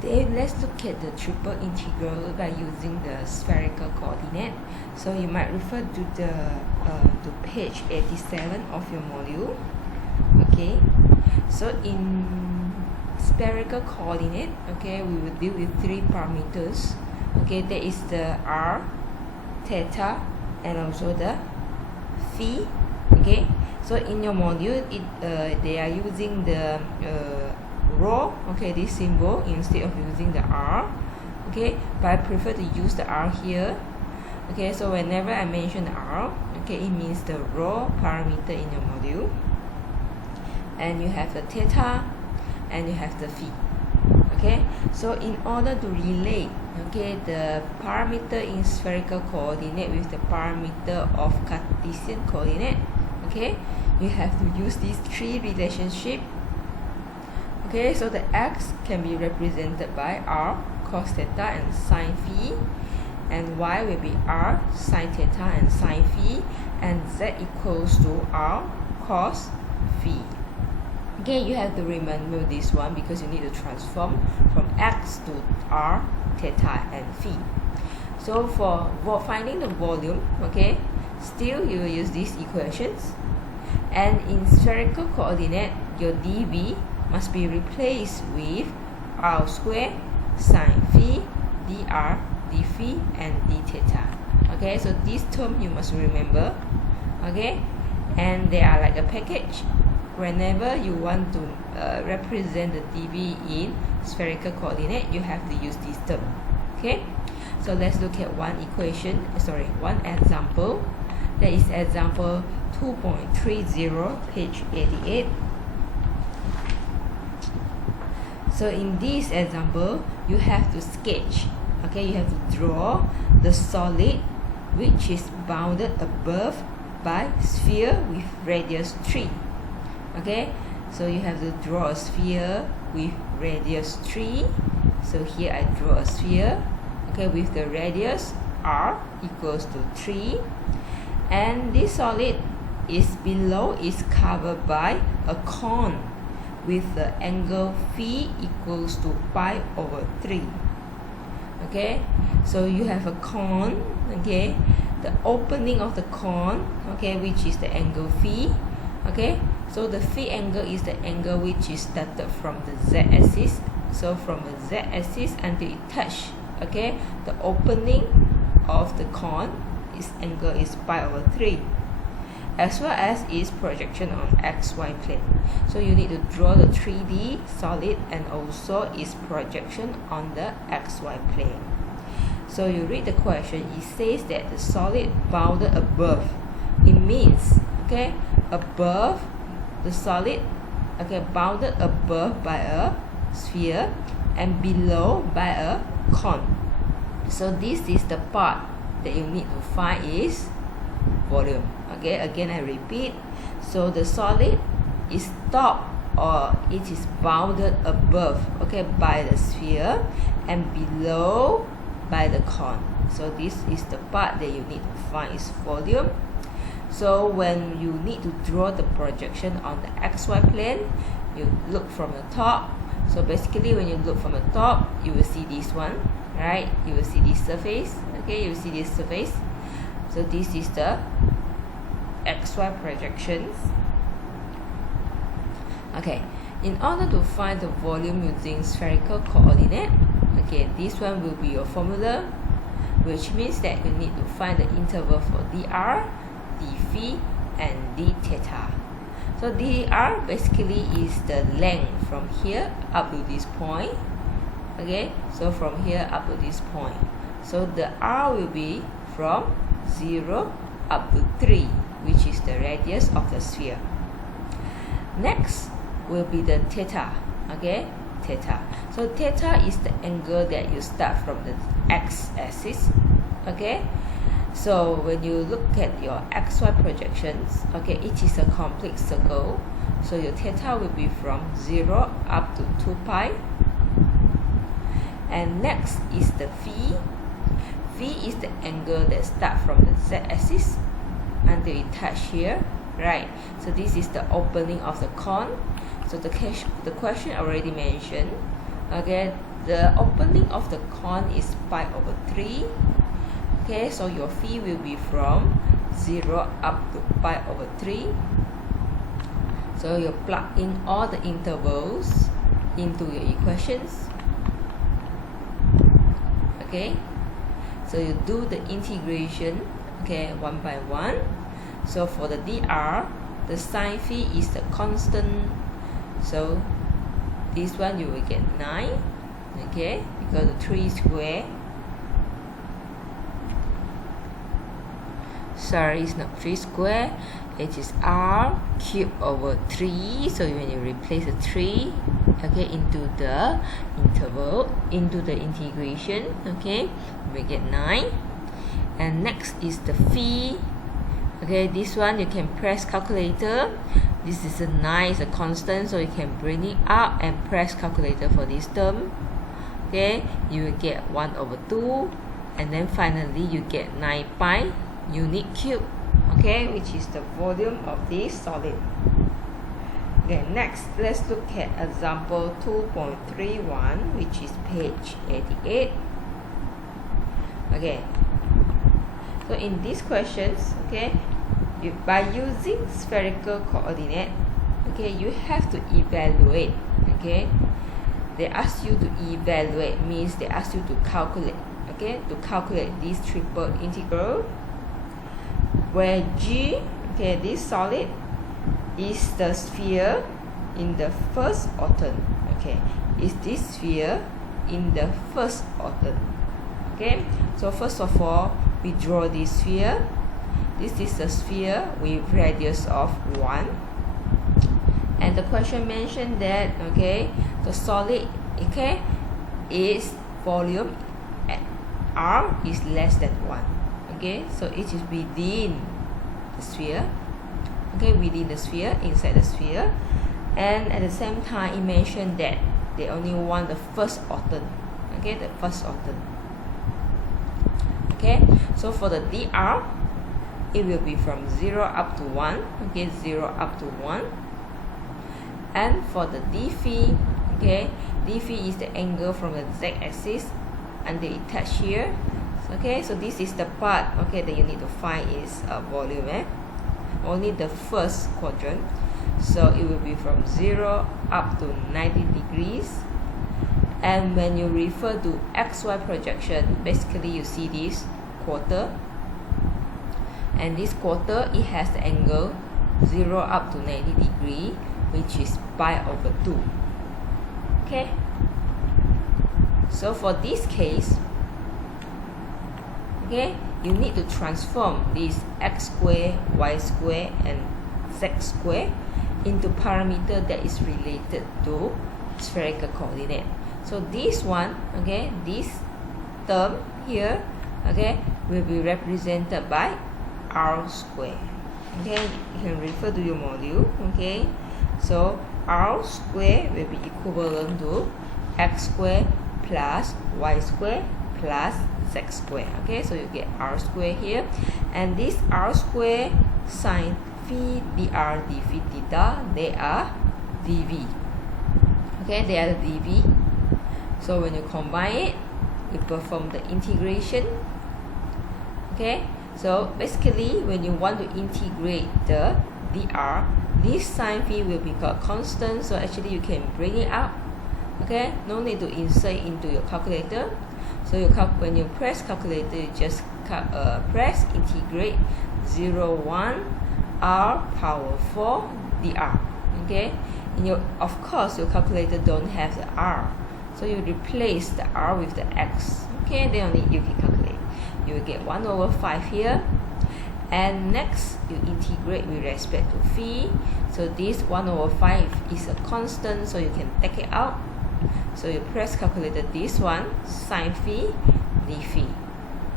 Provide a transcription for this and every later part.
Today, let's look at the triple integral by using the spherical coordinate. So you might refer to the to page 87 of your module. Okay, so in spherical coordinate, okay, we will deal with three parameters. Okay, there is the r, theta, and also the phi. Okay, so in your module, they are using the rho, okay, this symbol instead of using the r, okay, but I prefer to use the r here. Okay, so whenever I mention r, okay, it means the rho parameter in your module, and you have the theta and you have the phi. Okay, so in order to relate, okay, the parameter in spherical coordinate with the parameter of Cartesian coordinate, okay, you have to use these three relationships. Okay, so the x can be represented by r cos theta and sin phi, and y will be r sin theta and sin phi, and z equals to r cos phi. Okay, you have to remember this one because you need to transform from x to r, theta, and phi. So for finding the volume, okay, still you will use these equations, and in spherical coordinate, your dv must be replaced with r squared sin phi dr d phi and d theta. Okay, so this term you must remember. Okay, and they are like a package. Whenever you want to represent the dv in spherical coordinate, you have to use this term. Okay, so let's look at one example. That is example 2.30, page 88. So in this example, you have to sketch, okay, you have to draw the solid which is bounded above by sphere with radius 3. Okay, so you have to draw a sphere with radius 3. So here I draw a sphere, okay, with the radius r equals to 3, and this solid is below is covered by a cone with the angle phi equals to pi over 3. Okay, so you have a cone, okay, the opening of the cone, okay, which is the angle phi. Okay, so the phi angle is the angle which is started from the z-axis. So from the z-axis until it touch, okay, the opening of the cone, its angle is pi over 3, as well as its projection on xy plane. So you need to draw the 3D solid and also its projection on the xy plane. So you read the question, it says that the solid bounded above, it means, okay, above the solid, okay, bounded above by a sphere and below by a cone. So this is the part that you need to find is volume. Okay, again I repeat, so the solid is top, or it is bounded above, okay, by the sphere and below by the cone. So this is the part that you need to find is volume. So when you need to draw the projection on the xy plane, you look from the top. So basically when you look from the top, you will see this one, right? You will see this surface, okay, you will see this surface. So this is the xy projections. Okay, in order to find the volume using spherical coordinate, okay, this one will be your formula, which means that you need to find the interval for dr, d phi, and d theta. So dr basically is the length from here up to this point. Okay, so from here up to this point. So the r will be from 0 up to 3, which is the radius of the sphere. Next will be the theta. Okay, theta. So theta is the angle that you start from the x-axis. Okay, so when you look at your xy projections, okay, it is a complete circle. So your theta will be from 0 up to 2 pi. And next is the phi. Phi is the angle that starts from the z-axis until it touch here, right? So this is the opening of the cone. So the question already mentioned, Okay, the opening of the con is pi over 3. Okay, so your phi will be from 0 up to pi over 3. So you plug in all the intervals into your equations. Okay, so you do the integration, okay, one by one. So for the dr, the sine phi is the constant, so this one you will get 9, okay, because the 3 square, sorry, it's not 3 square, it is r cubed over 3. So when you replace the 3, okay, into the interval, into the integration, okay, we get 9. And next is the phi. Okay, this one you can press calculator. This is a 9, it's a constant, so you can bring it up and press calculator for this term. Okay, you will get 1 over 2, and then finally you get 9 pi unit cube, okay, which is the volume of this solid. Okay, next let's look at example 2.31, which is page 88. Okay, so in these questions, okay, by using spherical coordinate, okay, you have to evaluate. Okay, they ask you to evaluate, means they ask you to calculate, okay, to calculate this triple integral, where G, okay, this solid is the sphere in the first order. Okay, is this sphere in the first order. Okay, so first of all, we draw this sphere. This is a sphere with radius of 1, and the question mentioned that, okay, the solid, okay, is volume at r is less than 1. Okay, so it is within the sphere, okay, within the sphere, inside the sphere, and at the same time it mentioned that they only want the first order. Okay, the first order. Okay, so for the dr, it will be from 0 up to 1. Okay, 0 up to 1. And for the d phi, okay, d phi is the angle from the z-axis and they attach here. Okay, so this is the part, okay, that you need to find is volume, only the first quadrant. So it will be from 0 up to 90 degrees. And when you refer to xy projection, basically you see this quarter, and this quarter, it has the angle 0 up to 90 degree, which is pi over 2. Okay, so for this case, okay, you need to transform this x square, y square, and z square into parameter that is related to spherical coordinate. So this one, okay, this term here, okay, will be represented by r square. Okay, you can refer to your module. Okay, so r square will be equivalent to x square plus y square plus z square. Okay, so you get r square here, and this r square sine phi dr d phi theta, they are dv. Okay, they are the dv. So when you combine it, you perform the integration. Okay, so basically when you want to integrate the dr, this sine phi will become constant, so actually you can bring it up. Okay, no need to insert into your calculator. So when you press calculator, you just press integrate 0 1 r power 4 dr. Okay, and of course your calculator don't have the r, so you replace the r with the x. Okay, then only you can calculate. You will get 1 over 5 here, and next you integrate with respect to phi. So this 1 over 5 is a constant, so you can take it out. So you press calculator this one, sine phi d phi.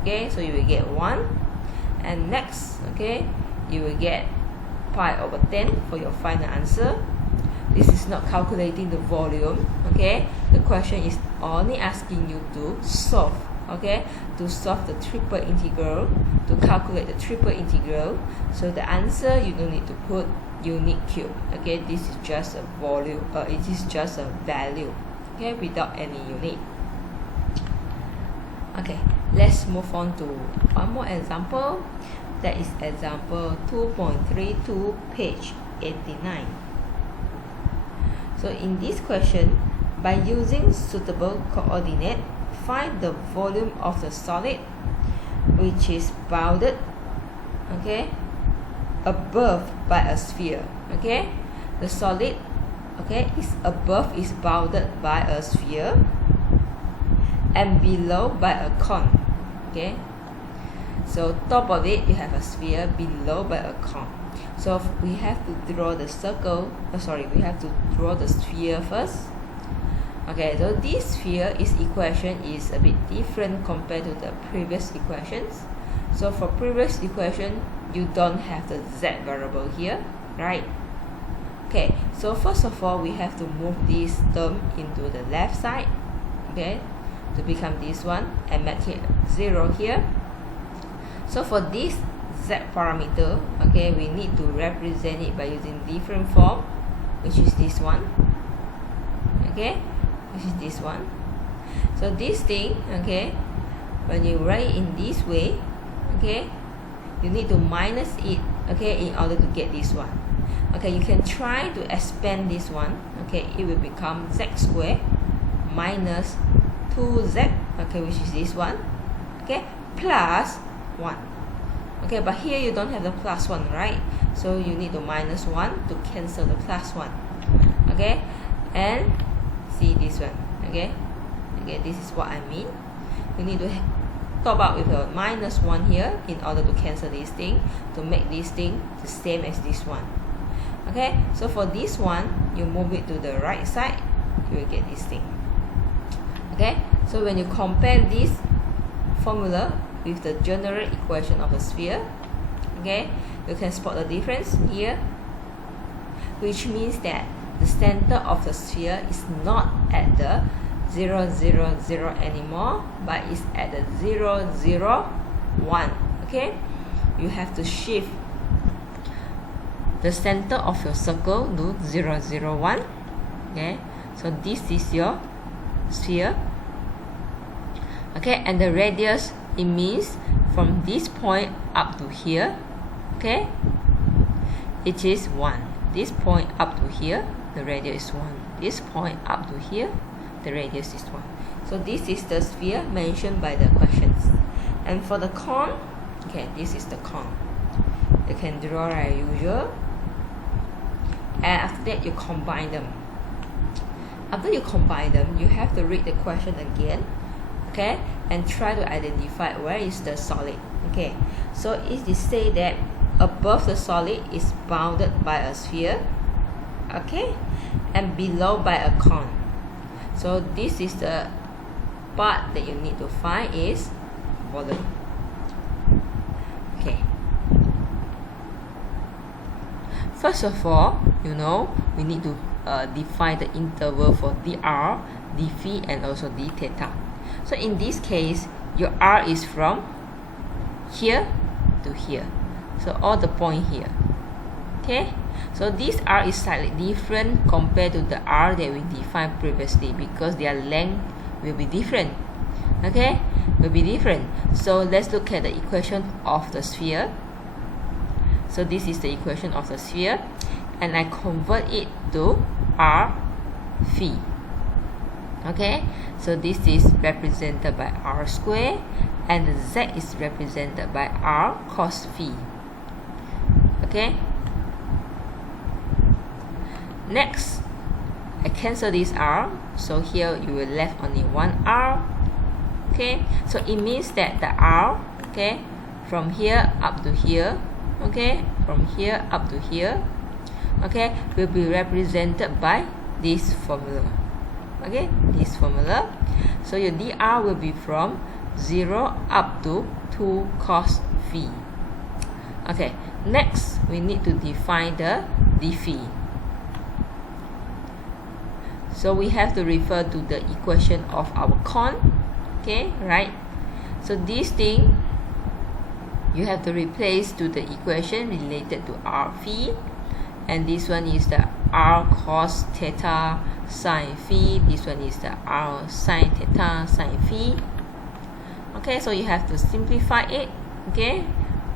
Okay, so you will get 1, and next, okay, you will get pi over 10 for your final answer. This is not calculating the volume. Okay, the question is only asking you to solve. Okay, to solve the triple integral, to calculate the triple integral. So the answer, you don't need to put unit cube. Okay, this is just a volume, it is just a value. okay, without any unit. Okay, let's move on to one more example. That is example 2.32, page 89. So in this question, by using suitable coordinate, find the volume of the solid which is bounded, okay, above by a sphere. Okay, the solid, okay, is bounded by a sphere and below by a cone. Okay, so top of it you have a sphere, below by a cone. So we have to draw the circle, we have to draw the sphere first. Okay, so this sphere equation is a bit different compared to the previous equations. So for previous equation, you don't have the z variable here, right? Okay, so first of all, we have to move this term into the left side, okay, to become this one and make it 0 here. So for this z parameter, okay, we need to represent it by using different form, which is this one, okay, which is this one. So this thing, okay, when you write it in this way, okay, you need to minus it, okay, in order to get this one. Okay, you can try to expand this one, okay, it will become z squared minus 2z, okay, which is this one, okay, plus 1. Okay, but here you don't have the plus 1, right? So you need to minus 1 to cancel the plus 1. Okay, and see this one, okay, this is what I mean. You need to top up with a minus 1 here in order to cancel this thing, to make this thing the same as this one. Okay, so for this one, you move it to the right side, you will get this thing. Okay, so when you compare this formula with the general equation of a sphere, okay, you can spot the difference here, which means that the center of the sphere is not at the 0, 0, 0 anymore, but is at the 0, 0, 1. Okay, you have to shift the center of your circle to 0, 0, 1. Okay, so this is your sphere. Okay, and the radius, it means from this point up to here, okay, it is 1. This point up to here, the radius is 1. This point up to here, the radius is 1. So this is the sphere mentioned by the questions. And for the cone, okay, this is the cone. You can draw as usual, and after that you combine them. After you combine them, you have to read the question again, okay, and try to identify where is the solid. Okay, so it is say that above the solid is bounded by a sphere, okay, and below by a cone. So this is the part that you need to find is volume. Okay, first of all, we need to define the interval for dr, d phi, and also d theta. So in this case, your r is from here to here, so all the point here. Okay, so this r is slightly different compared to the r that we defined previously because their length will be different. Okay, will be different. So let's look at the equation of the sphere. So this is the equation of the sphere, and I convert it to r phi. Okay, so this is represented by r squared, and the z is represented by r cos phi. Okay, next I cancel this r, so here you will left only one r. Okay, so it means that the r, okay, from here up to here, okay, from here up to here, okay, will be represented by this formula. Okay, this formula. So your dr will be from 0 up to 2 cos phi. Okay, next we need to define the d phi. So we have to refer to the equation of our cone. Okay, right? So this thing you have to replace to the equation related to r phi, and this one is the r cos theta sine phi, this one is the r sine theta sine phi. Okay, so you have to simplify it. Okay,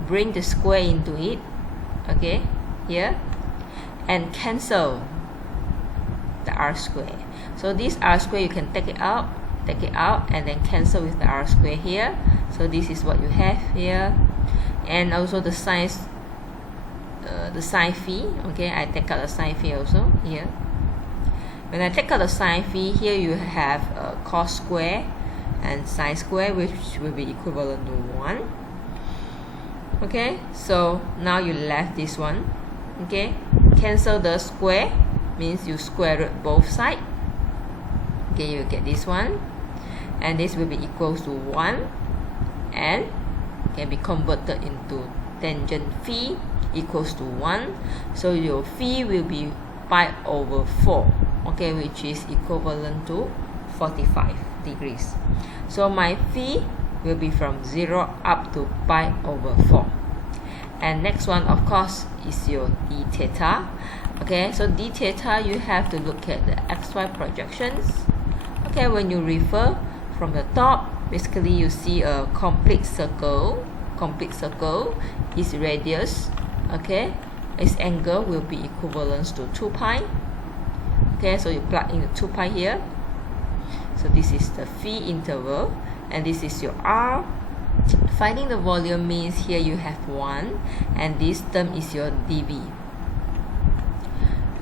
bring the square into it, okay, here, and cancel the r square. So this r square you can take it out, and then cancel with the r square here. So this is what you have here. And also the sine phi. Okay, I take out the sine phi also here. When I take out the sine phi, here you have cos square and sine square, which will be equivalent to 1. Okay, so now you left this one. Okay, cancel the square, means you square root both sides. Okay, you get this one, and this will be equals to 1, and can be converted into tangent phi equals to 1. So your phi will be pi over 4, okay, which is equivalent to 45 degrees. So my phi will be from 0 up to pi over 4. And next one, of course, is your d theta. Okay, so d theta, you have to look at the xy projections. Okay, when you refer from the top, basically you see a complete circle. Complete circle is radius. Okay, its angle will be equivalent to 2 pi. Okay, so you plug in the 2 pi here. So this is the phi interval, and this is your r. Finding the volume means here you have 1, and this term is your dv.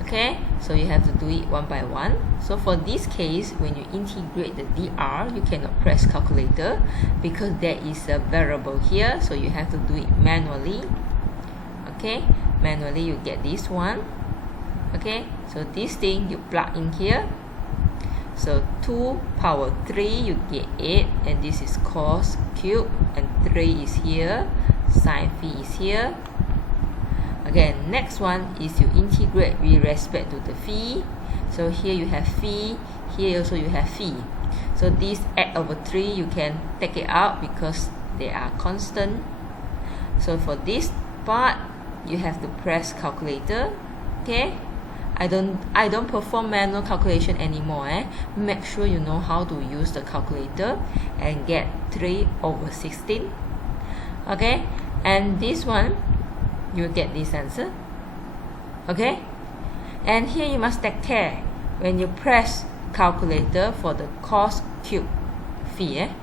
Okay, so you have to do it one by one. So for this case, when you integrate the dr, you cannot press calculator because there is a variable here, so you have to do it manually. Okay, manually you get this one. Okay, so this thing you plug in here. So 2 power 3 you get 8, and this is cos cube, and 3 is here, sine phi is here. Again, next one is you integrate with respect to the phi. So here you have phi, here also you have phi. So this 8 over 3 you can take it out because they are constant. So for this part you have to press calculator. Okay, I don't perform manual calculation anymore. Make sure you know how to use the calculator and get 3 over 16. Okay, and this one you get this answer. Okay, and here you must take care when you press calculator for the cos cube phi.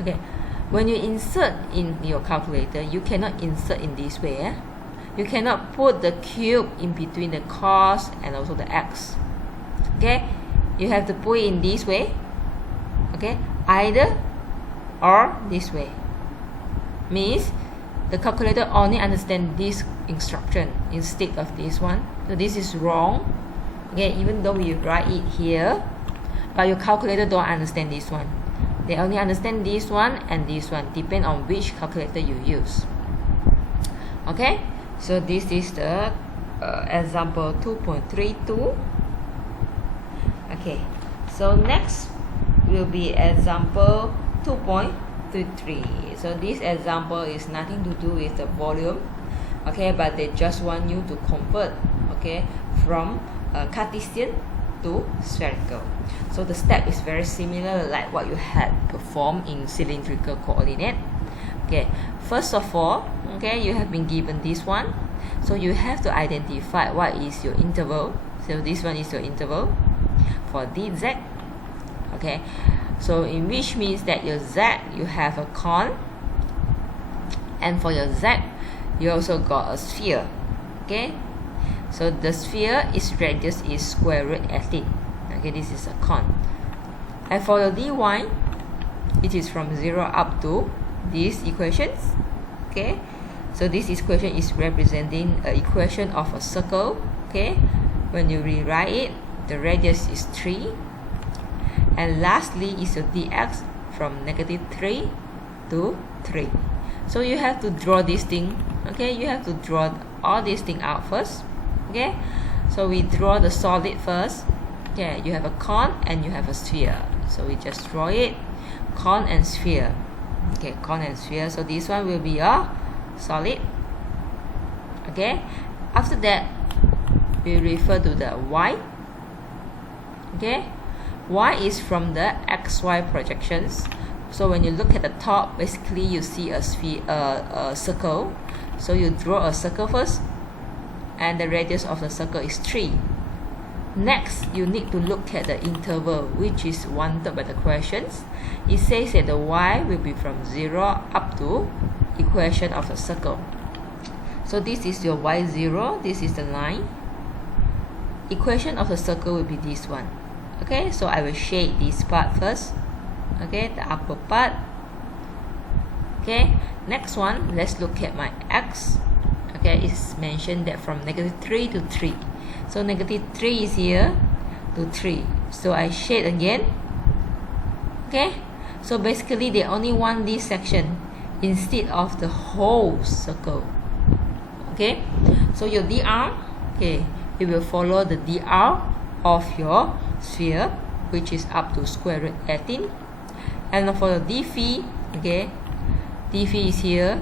Okay, when you insert in your calculator, you cannot insert in this way. You cannot put the cube in between the cos and also the x. Okay, you have to put it in this way. Okay, either or this way. Means the calculator only understands this instruction instead of this one. So this is wrong. Okay, even though we write it here, but your calculator don't understand this one. They only understand this one and this one, depend on which calculator you use. Okay, so this is the example 2.32. Okay, so next will be example 2.33. So this example is nothing to do with the volume, okay, but they just want you to convert, okay, from Cartesian to spherical. So the step is very similar like what you had performed in cylindrical coordinate. Okay, first of all, okay, you have been given this one, so you have to identify what is your interval. So this one is your interval for dz. Okay, so in which means that your z you have a cone, and for your z you also got a sphere. Okay, so the sphere is radius is square root at it. Okay, this is a cone, and for your dy it is from 0 up to these equations. Okay, so this equation is representing an equation of a circle. Okay, when you rewrite it, the radius is 3, and lastly is your dx from -3 to 3. So you have to draw this thing. Okay, you have to draw all this thing out first. Okay, so we draw the solid first. Okay, you have a cone and you have a sphere, so we just draw it, cone and sphere. Okay, cone and sphere. So this one will be a solid. Okay, after that we refer to the y. Okay, y is from the xy projections. So when you look at the top, basically you see a sphere, a circle. So you draw a circle first, and the radius of the circle is 3. Next, you need to look at the interval, which is wanted by the questions. It says that the y will be from 0 up to equation of the circle. So this is your y0, this is the line. Equation of the circle will be this one. Okay, so I will shade this part first. Okay, the upper part. Okay, next one, let's look at my x. Okay, it's mentioned that from -3 to 3. So -3 is here to 3. So I shade again. Okay, so basically they only want this section instead of the whole circle. Okay, so your dr, okay, you will follow the dr of your sphere, which is up to square root 18. And for the dphi, okay, dphi is here.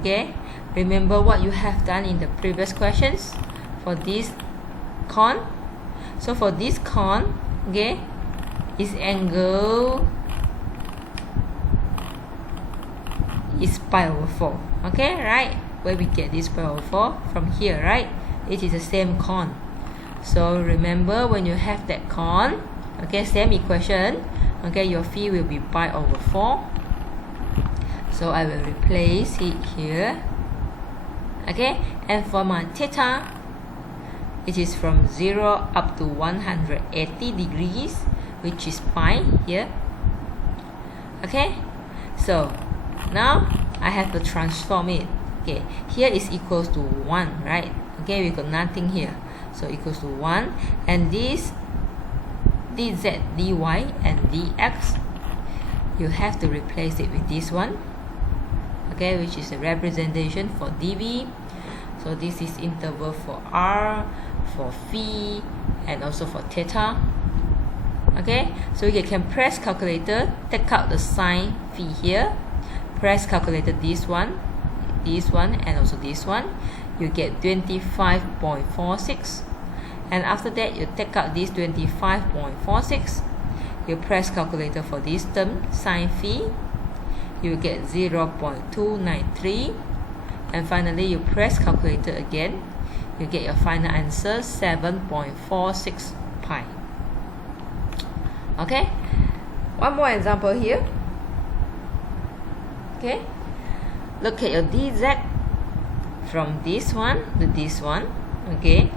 Okay, remember what you have done in the previous questions for this cone. So for this cone, okay, its angle is pi over 4. Okay, right? Where we get this pi over 4 from here, right? It is the same cone. So remember, when you have that cone, okay, same equation, okay, your phi will be pi over 4. So I will replace it here. Okay, and for my theta, it is from 0 up to 180 degrees, which is pi here. Okay, so now I have to transform it. Okay, here is equals to 1, right? Okay, we got nothing here, so equals to 1, and this dz, dy, and dx, you have to replace it with this one. Okay, which is a representation for dv. So this is interval for r, for phi, and also for theta. Okay, so you can press calculator, take out the sine phi here, press calculator this one, and also this one. You get 25.46, and after that you take out this 25.46. You press calculator for this term, sine phi, you get 0.293, and finally you press calculator again, you get your final answer, 7.46 pi. Okay, one more example here. Okay, look at your dz from this one to this one. Okay,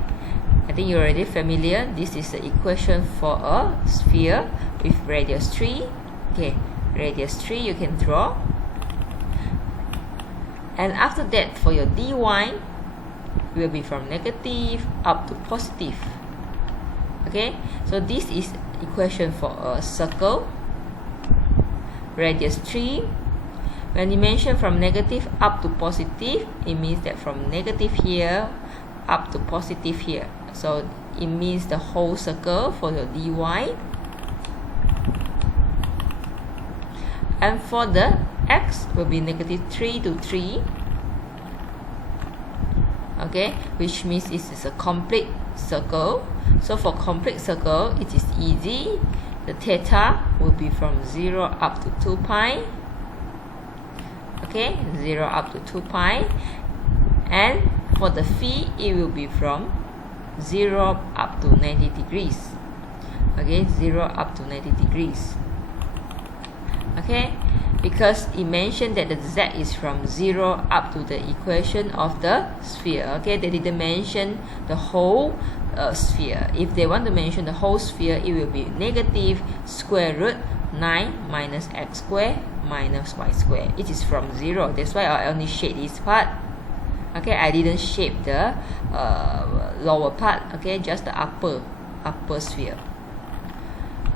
I think you're already familiar. This is the equation for a sphere with radius 3. Okay, radius 3 you can draw. And after that, for your dy, will be from negative up to positive. Okay, so this is equation for a circle, radius 3. When you mention from negative up to positive, it means that from negative here up to positive here. So it means the whole circle for your dy. And for the x will be -3 to 3. Okay, which means it is a complete circle. So for complete circle, it is easy. The theta will be from 0 up to 2 pi. Okay, 0 up to 2 pi. And for the phi, it will be from 0 up to 90 degrees. Okay, 0 up to 90 degrees. Okay, because it mentioned that the z is from 0 up to the equation of the sphere. Okay, they didn't mention the whole sphere. If they want to mention the whole sphere, it will be negative square root 9 minus x squared minus y squared. It is from 0. That's why I only shade this part. Okay, I didn't shape the lower part. Okay, just the upper sphere.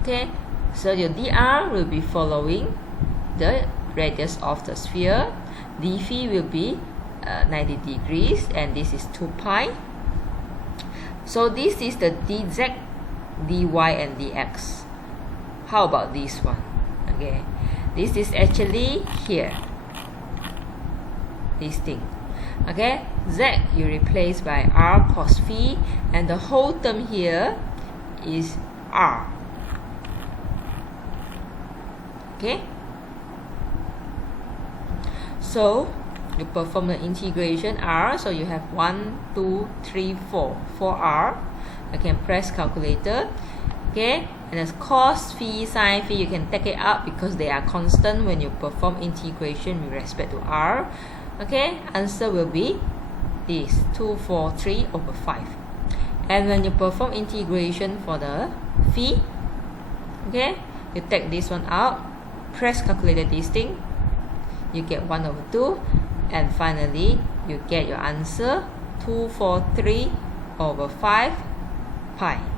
Okay, so your dr will be following the radius of the sphere. Dphi will be 90 degrees, and this is 2 pi. So this is the dz, dy, and dx. How about this one? Okay, this is actually here, this thing. Okay, z you replace by r cos phi, and the whole term here is r. Okay, so you perform the integration r, so you have 1, 2, 3, 4, 4r. You can press calculator. Okay, and as cos phi, sin phi, you can take it out because they are constant when you perform integration with respect to r. Okay, answer will be this 243 over 5. And when you perform integration for the phi, okay, you take this one out, press calculator this thing, you get 1 over 2, and finally you get your answer 243 over 5 pi.